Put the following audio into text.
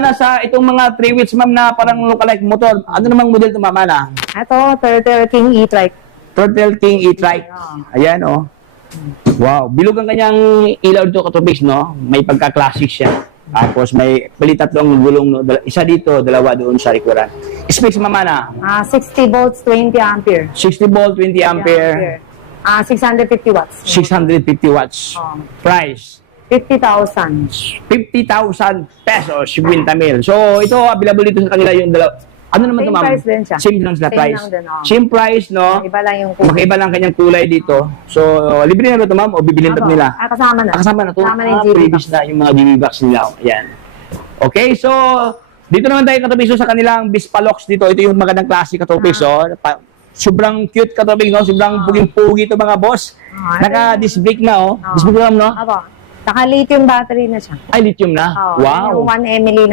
Nasa itong mga 3 wheels, ma'am, na parang lookalike motor. Ano namang model ito, ma'am, Ana? Ito, Turtle King E-Trike. Turtle King E-Trike. Ayan, oh. Wow. Bilog ang kanyang ilaw dito, katubis, no? May pagka-classic siya. Tapos may tatlong gulong, no? Isa dito, dalawa doon sa likuran. Specs, ma'am, Ana? 60 volts, 20 ampere. 60 volt, 20 ampere, 650 watts. 650 watts. Price? 50,000. 50,000 pesos, 50,000. So, ito, available dito sa kanila yung dalawa. Ano naman ito, Same ma'am? price din siya. Same lang sila Same price. lang din, oh. Same price, no? Iba lang yung kulay. Magkaiba lang kanyang kulay dito. So, libre na ba ito, ma'am? O bibilin ba Apo. nila? Kasama na. Kasama na ito? Kasama na yung GB Previous na yung mga GB box nila. Ayan. Okay, so, dito naman tayo katabiso sa kanilang Bispalox dito. Ito yung magandang klase katabiso. Sobrang cute katabiso, no? Sobrang puging-pugi ito, mga boss. Naka-disc brake na, oh. Disc brake na, no? Apo. Naka-lithium battery na siya. Ay, lithium na. Oh, Wow. Yung 1 mAh namin.